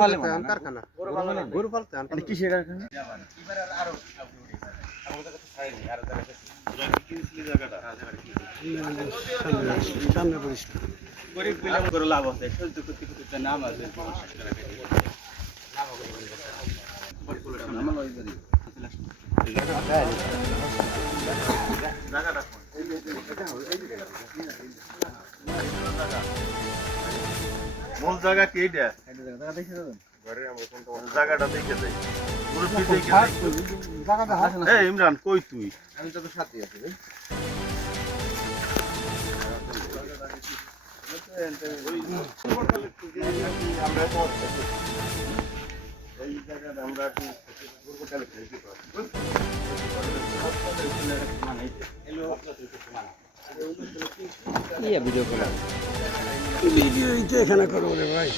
কারখানা গরু পালন? গরু পালতে এটা কিসের কারখানা সামনে পড়িস গরিব পেলে করে লাভ আছে সহ্য করতে করতে নাম আছে। মূল জায়গা কি এইটা? জায়গাটা দেখে যাই। এই ইমরান কই তুই? আমি তো সাথে আছি ভাই। এই জায়গাটা আমরা একটু পূর্বকালে খেলতে পারি ভিডিও করা ভিডিও এখানে করব রে ভাই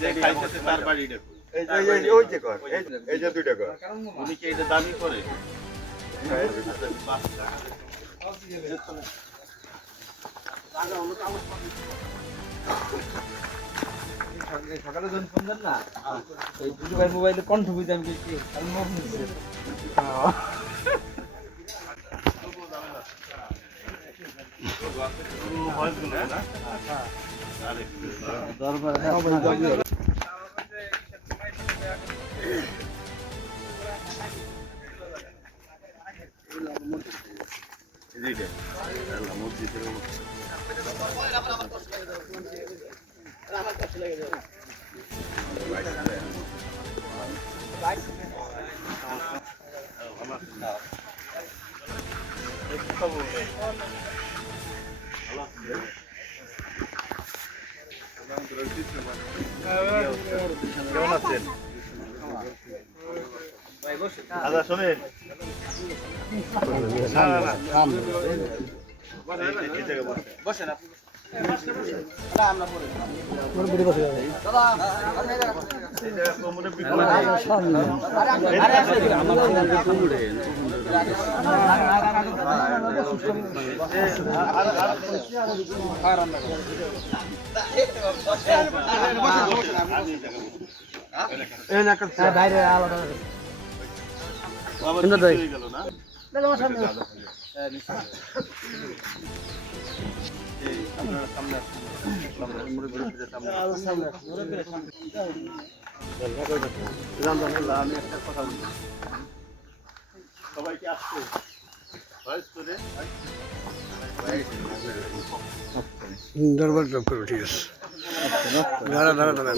যে খাইতেছে তার বাড়িটা কই? এই যে এই যে ওই যে কর এই যে- এই যে দুইটা কর উনি কি এটা দাবি করে সকালে যখন ফোন দেন না এই দুটো ভাই মোবাইলে কণ্ঠ বুঝে আমি কি আমি মুখ নিচ্ছি এই যে আল্লাহ মসজিদের কেমন আছেন আচ্ছা শোনেন বসেন। আপনি আমি একটা কথা বলি। সবাই কি আসছে? দরবার জব করব ঠিক আছে। দাঁড়া দাঁড়া দাঁড়া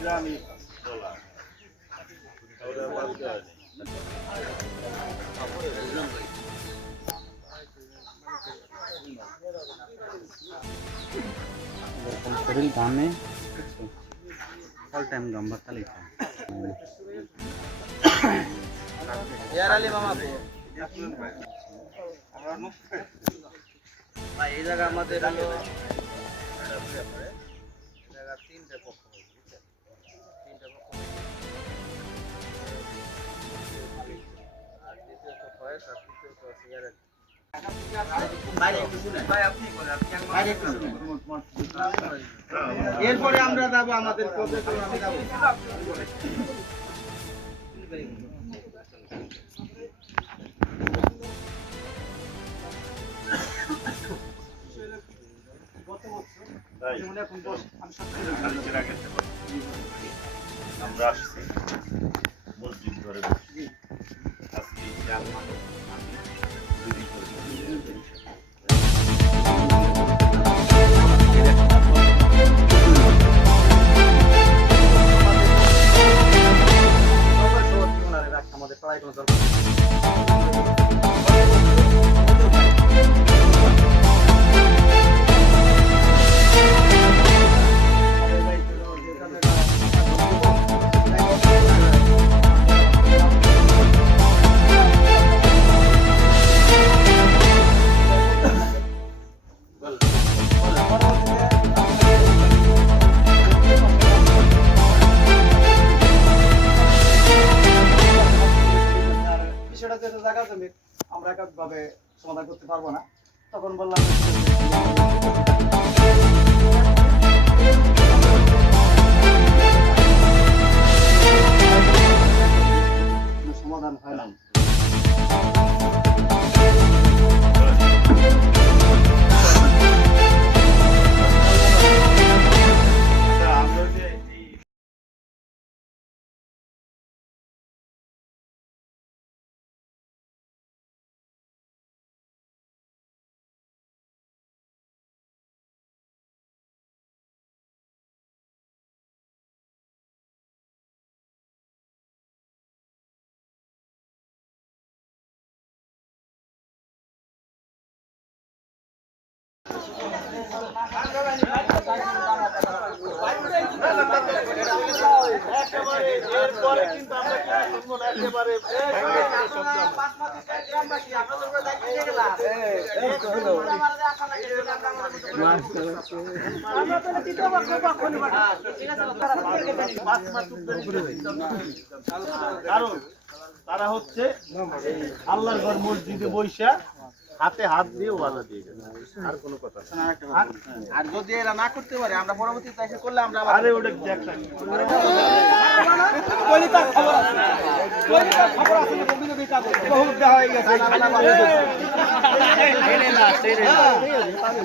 গ্রামী শরীর ঘামে অল টাইম গাম বাতালি ইয়ার আলী মামা ভাই এই জায়গা আমাদের হলো জায়গা তিনটে পক্ষ বুঝছেন তিনটে পক্ষ আর দ্বিতীয়ত ফয়েজ আর তৃতীয়ত আছে এরপরে আমরা যাব আমাদের। আমরা আসছি মসজিদ ঘরে বসছি পারব না। তখন বললাম কারণ তারা হচ্ছে আল্লাহর ঘর মসজিদে বৈশা হাতে হাত দিয়ে ওয়াদা দিয়ে আর কোনো কথা আর যদি এরা না করতে পারে আমরা পরবর্তীতে এসে করলে আমরা আরে ওটা দেখ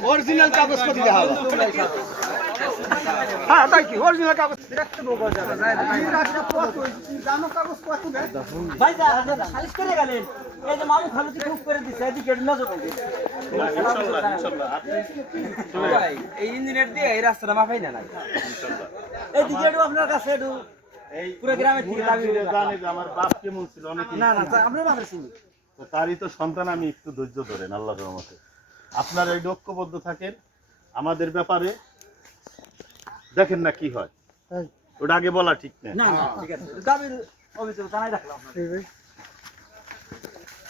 অরিজিনাল কাগজ দেখা হবে। হ্যাঁ তাই কি? অরিজিনাল কাগজ জানো কাগজ কত দেয় ভাই করে গেলেন। এই যে মামু খালুতি খুব করে দিচ্ছে এদিকে নজর রাখবে ইনশাল্লাহ ইনশাল্লাহ আপনি এই ইঞ্জিনিয়ার দিয়ে এই রাস্তাটা মাফাই না নাই। এদিকে আপনার কাছে একটু পুরো গ্রামে থেকে জানে যে আমার বাপ কেমন ছিল অনেক না না আপনার বাপের চিনি তো তারই তো সন্তান আমি একটু ধৈর্য ধরেন আল্লাহ রহমতে। আপনার এই ঐক্যবদ্ধ থাকেন আমাদের ব্যাপারে। দেখেন না কি হয়। ওটা আগে বলা ঠিক না। ঠিক আছে। দাবির অভিযোগ জানাই রাখলাম রাস্তা হবে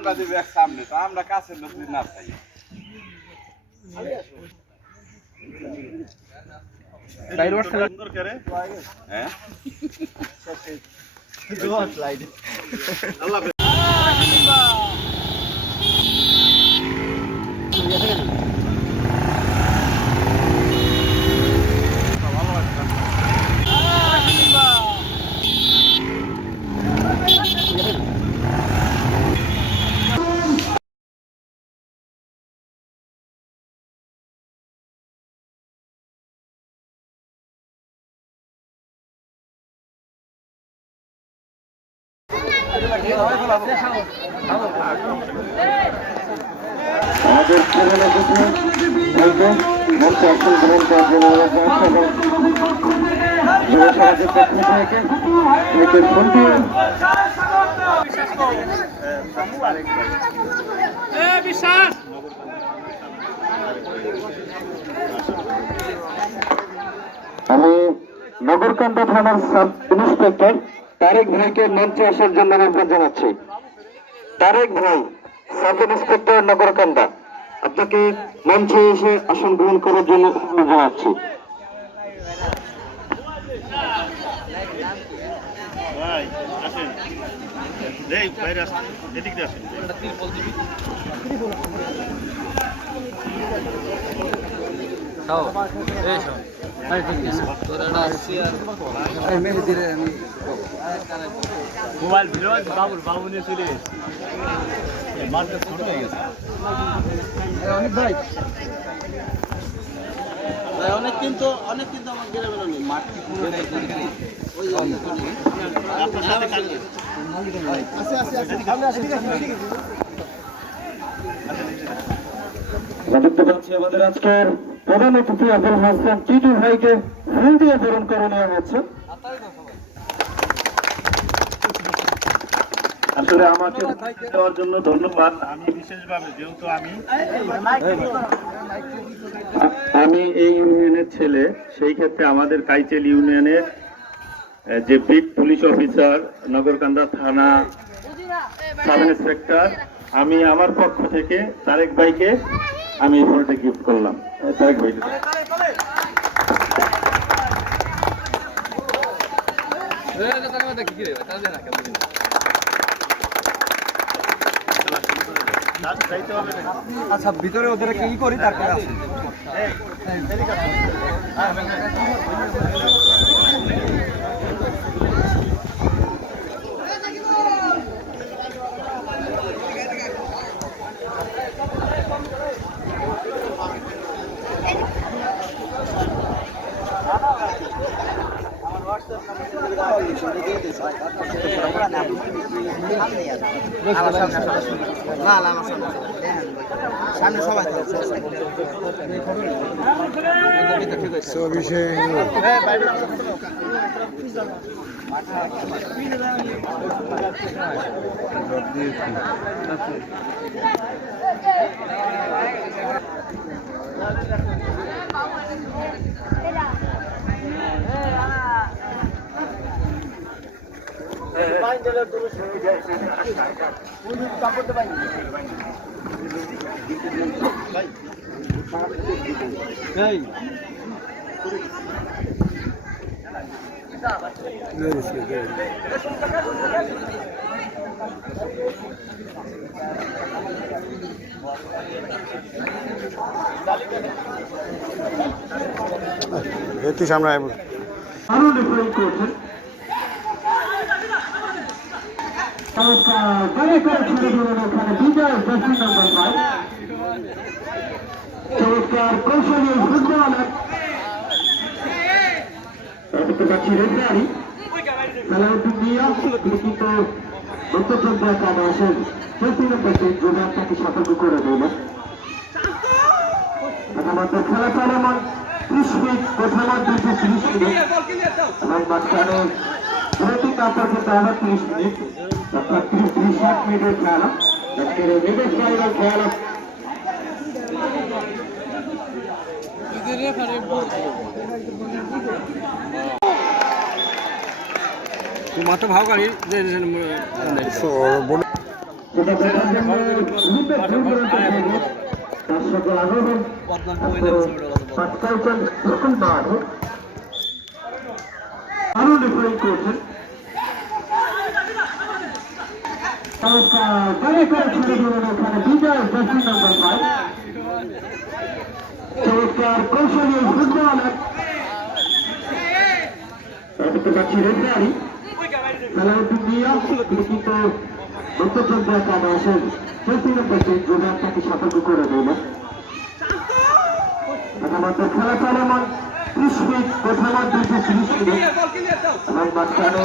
আমরা যে এক সামনে তো আমরা কাছের লোক যদি না চাই সুন্দর করে। হ্যাঁ? আল্লাহ আমাদের ছেলেরা কিছু বলতে মঞ্চে গ্রহণ করার জন্য আমি নগরকান্দা থানার সাব ইন্সপেক্টর তারেক ভাইকে মঞ্চে আসার জন্য আহ্বান জানাচ্ছি। তারেক ভাই সাব ইন্সপেক্টর নগরকান্দা, আপনাকে মঞ্চে এসে আসন গ্রহণ করার জন্য আহ্বান জানাচ্ছি। আসেন। আসেন মোবাইল ভিডিও বাবুর বাবু নিয়ে চলে হয়ে গেছে। অনেক কিন্তু অনেক কিন্তু আমার গ্রামের নেই মাটি পুরো আপনার সাথে কালকে আছে আছে আছে সামনে আছে ঠিক আছে ঠিক আছে আমাদের আজকের প্রধান অতিথি হাসান টিটু ভাইকে ফুল দিয়ে বরণ করে নেওয়া হচ্ছে। আসলে আমাকে দেওয়ার জন্য ধন্যবাদ। আমি বিশেষভাবে যেহেতু আমি আমি এই ইউনিয়নের ছেলে সেই ক্ষেত্রে আমাদের কাইচেল ইউনিয়নে যে বিট পুলিশ অফিসার নগরকান্দা থানা সাব ইন্সপেক্টর আমি আমার পক্ষ থেকে তারেক ভাইকে আমি এই ফোনটা গিফট করলাম। আচ্ছা ভিতরে ওদের কি করি তারপরে আসি না না আমার সামনে সামনে সবাই চব্বিশে তুই সামনে আরও রেফারিং করছেন চমৎকার গাড়ি করে ছেড়ে দিলেন ওখানে বিজয় জার্সি নাম্বার ফাইভ চমৎকার কৌশলী ফুটবল দেখতে পাচ্ছি রেফারি সালাউদ্দিন মিয়া তিনি কিন্তু দত্তচন্দ্র কাদা আসেন জার্সি নাম্বার তিন যোগান তাকে সতর্ক করে দিলেন আমাদের খেলা চলমান ত্রিশ মিনিট প্রথম দুইশো ত্রিশ মিনিট এবং মাঝখানে বিরতি তারপর কিন্তু আবার ত্রিশ মিনিট অর্থাৎ ত্রিশ মিনিটের খেলা আজকের এই বিদেশ খেলা মাত্র ভাও গাড়ি তো বলে যেটা চমৎকার কৌশলী ফুটবল। দেখতে পাচ্ছি রেফারি সালাউদ্দিন মিয়া কিন্তু দত্তচন্দ্র কাদা আসেন। চলতি নম্বর তিন যোগান তাকে সতর্ক করে দিলেন আমাদের খেলা চলমান। ত্রিশ মিনিট প্রথম দুইশো ত্রিশ মিনিট। এবং মাঝখানে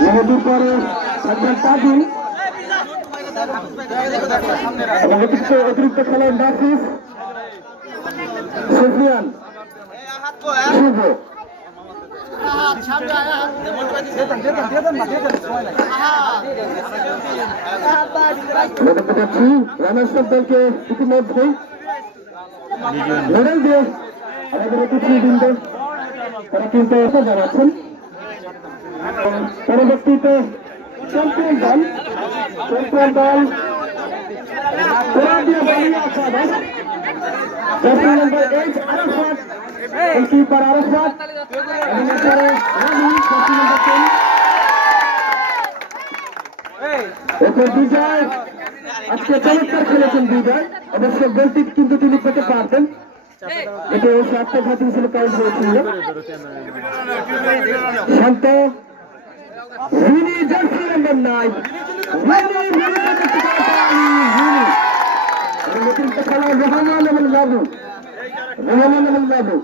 মেহেদির পরে একজন এবং অতিরিক্ত অতিরিক্ত খেলোয়াড় নাফিস সুফিয়ান শুভ রানার্স দলকে ইতিমধ্যেই মেডেল দিয়ে আমাদের তারা কিন্তু জানাচ্ছেন পরবর্তীতে চ্যাম্পিয়ন দল চ্যাম্পিয়ন দল কোরাবিয়া এইট এবং এরপরে রানি জার্সি নম্বর চমৎকার খেলেছেন বিজয়। অবশ্য গোলটি কিন্তু তিনি পেতে পারতেন। এটা অবশ্য আত্মঘাতী হিসেবে হয়েছিল শান্ত রিনি জার্সি নাম্বার রিনি নতুন খেলা রহমান এবং বাবু রহমান এবং গেছে?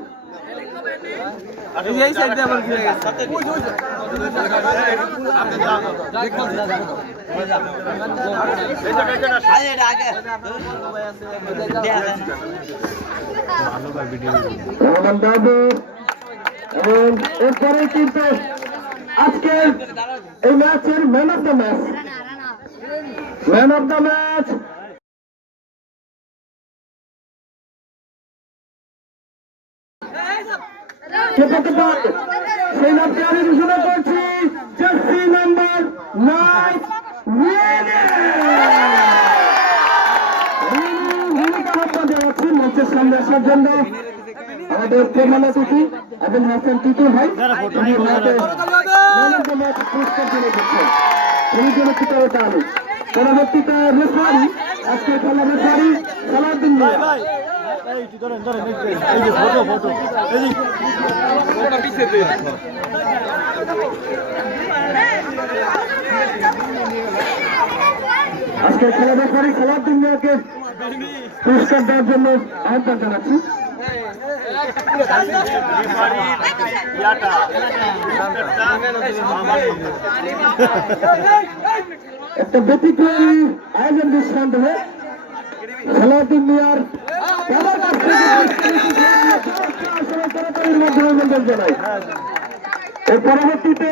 রহমান বাবু এবং এরপরে কিন্তু আজকের এই ম্যাচের man of the match. Man of the match. সেই নামটি আমি ঘোষণা করছি, জার্সি নাম্বার নাইন মঞ্চের সামনে আসার জন্য। আমাদের প্রধান অতিথি এবং হাসান টিটু ভাই পরবর্তীতে রেফারি আজকে খেলা রেফারি সালাউদ্দিন যে আজকের খেলা রেফারি সালাউদ্দিন মিয়াকে পুরস্কার দেওয়ার জন্য আহ্বান জানাচ্ছি। একটা ব্যতিক্রমী আয়োজন দৃষ্টান্ত হয়ে। সালাউদ্দিন পরবর্তীতে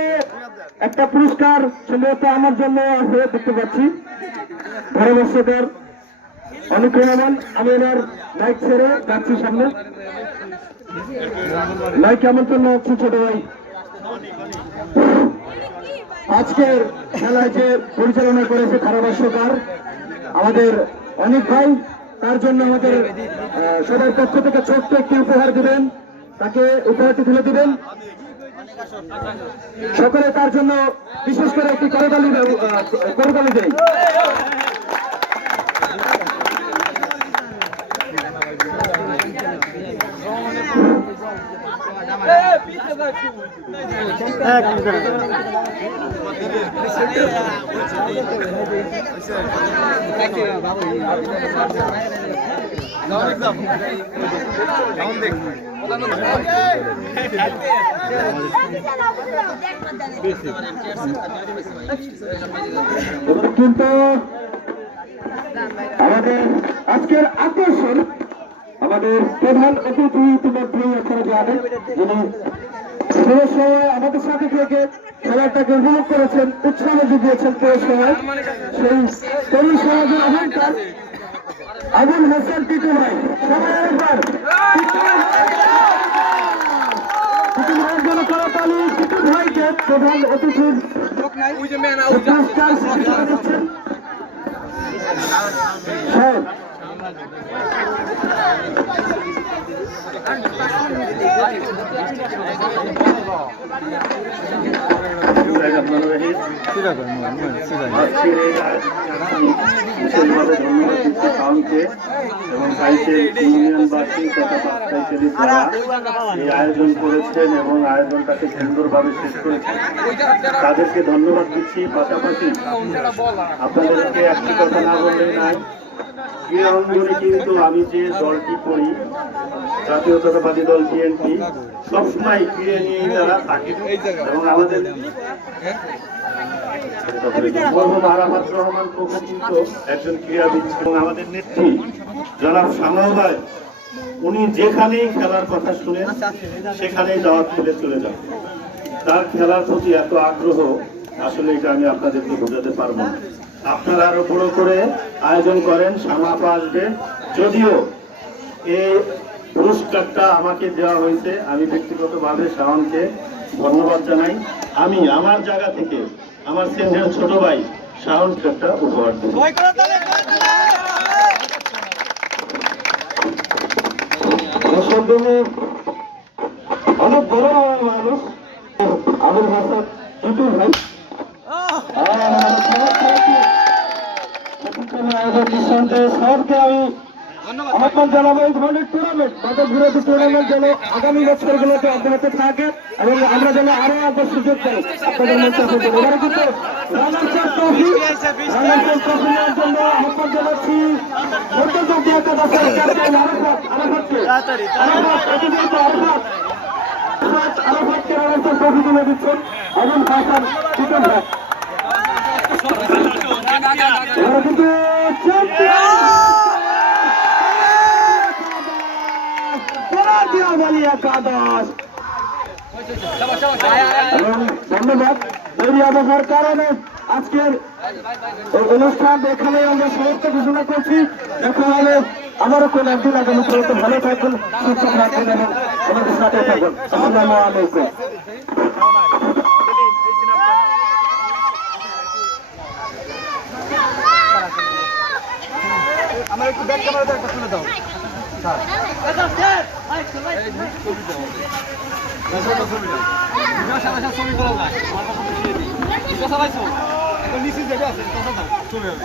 একটা পুরস্কার সম্ভবত আমার জন্য হয়ে দেখতে পাচ্ছি। পরামর্শকর অনুক্রমণ আমি ওনার বাইক ছেড়ে যাচ্ছি সামনে। লাইক আমন্ত্রণ হচ্ছে ছোট ভাই আজকের খেলায় যে পরিচালনা করেছে ধারাভাষ্যকার আমাদের অনেক ভাই, তার জন্য আমাদের সবার পক্ষ থেকে ছোট্ট একটি উপহার দিবেন। তাকে উপহারটি তুলে দিবেন। সকলে তার জন্য বিশেষ করে একটি করতালি করতালি দেয় কিন্তু আমাদের আজকের আকর্ষণ আমাদের প্রধান অতিথি ইতিমধ্যেই এখানে জানেন যিনি পুরো সময় আমাদের সাথে থেকে খেলাটাকে উপভোগ করেছেন উৎসাহ জুগিয়েছেন পুরো সময় সেই তরুণ সমাজের অহংকার আবুল হোসেন টিটু ভাই। সবাই একবার টিটু ভাইয়ের জন্য করতালি টিটু ভাইকে প্রধান অতিথির পুরস্কার দিচ্ছেন। এই আয়োজন করেছেন এবং আয়োজনটাকে সুন্দরভাবে শেষ করেছেন তাদেরকে ধন্যবাদ দিচ্ছি। পাশাপাশি আপনাদেরকে একটি কথা না বললেই নাই কিন্তু আমি যে দলটি দল সবসময় তারা থাকে। এবং আমাদের একজন ক্রীড়াবিদ এবং আমাদের নেত্রী উনি যেখানেই খেলার কথা শুনেন, সেখানেই দাওয়াত তুলে চলে যান। তার খেলার প্রতি এত আগ্রহ, আসলে এটা আমি আপনাদেরকে বোঝাতে পারব না। আপনারা আরও বড় করে আয়োজন করেন সামাপা আসবে। যদিও এই পুরস্কারটা আমাকে দেওয়া হয়েছে, আমি ব্যক্তিগতভাবে শাওনকে ধন্যবাদ জানাই। আমি আমার জায়গা থেকে আমার সিনিয়র ছোট ভাই শাওনকে একটা উপহার অনেক বড় মানুষ। আবুল হাসান টিটু সবকে আমি আহ্বান জানাব এই ধরনের টুর্নামেন্ট বাজার বিরোধী টুর্নামেন্ট যেন আগামী বছরগুলোতে অব্যাহত থাকে এবং আমরা যেন আরও একবার সুযোগ পাই। আপনাদের মঞ্চে আসার কিন্তু রানার্সের ট্রফি রানার্সের ট্রফি নেওয়ার জন্য আহ্বান জানাচ্ছি আন্তর্জাতিক একাদশের ক্যাপ্টেন আরাফাত আরাফাতকে আরাফাত অতিরিক্ত আরাফাত আরাফাত আরাফাতকে রানার্সের ট্রফি তুলে দিচ্ছেন এবং হাসান চিকেন কিন্তু ধন্যবাদ। দেরি আবহাওয়ার কারণে আজকের অনুষ্ঠান এখানে আমরা সমস্ত ঘোষণা করছি দেখা হবে আবারও কোন একদিন আগামী ভালো থাকবেন সুস্থ থাকবেন এবং আমাদের সাথে থাকবেন আসসালামু আলাইকুম আমার একটু ব্যাক ক্যামেরাতে একটা তুলে দাও ছবি করা যায় আমার কাছে দিয়ে দিই কথা পাইছো এখন নিচে যেটা আছে কথা দাও চলে যাবে